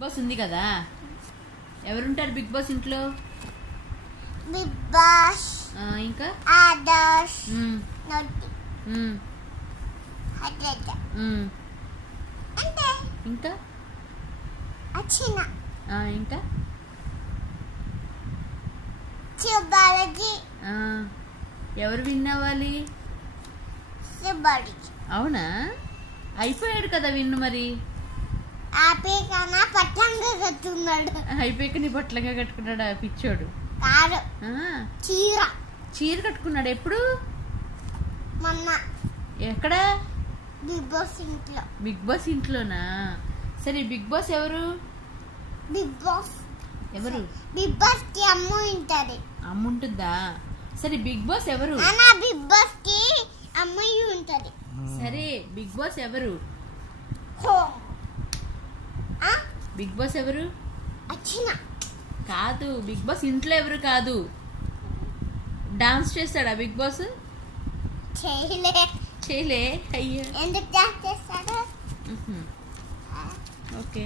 Boss ఉంది కదా, ఎవరుంటారు బిగ్ బాస్ ఇంట్లో? బిగ్ బాస్ ఇంకా ఆదర్శ్ నోటి హడ్రెడ్ అంటే ఇంకా అచ్చినా ఇంకా శివబాలాజీ ఎవరు విన్ అవ్వాలి? శివబాలాజీ. అవునా, అయిపోయాడు కదా విన్ను. మరి ఆపేకన్నా పట్టంగా కట్టుకున్నాడు. అయిపోయాక నీ పట్లంగా కట్టుకున్నాడా పిచ్చోడు? కాదు, చీర చీర కట్టుకున్నాడు. ఎప్పుడు? మొన్న. ఎక్కడ? బిగ్ బాస్ ఇంట్లో. బిగ్ బాస్ ఇంట్లోనా? సరే, బిగ్ బాస్ ఎవరు? బిగ్ బాస్ ఎవరు? బిగ్ బాస్ కి అమ్మ ఉంటది. అమ్మ ఉంటుందా? సరే, బిగ్ బాస్ ఎవరు? అన్నా బిగ్ బాస్ కి అమ్మాయి ఉంటది. సరే, బిగ్ బాస్ ఎవరు? బిగ్ బాస్ ఎవరు? అచ్చినా కాదు, బిగ్ బాస్ ఇంట్లో ఎవరు కాదు. డాన్స్ చేస్తాడా బిగ్ బాస్? చేయలే. అయ్యో, ఎందుకు డాన్స్ చేస్తాడు? ఓకే.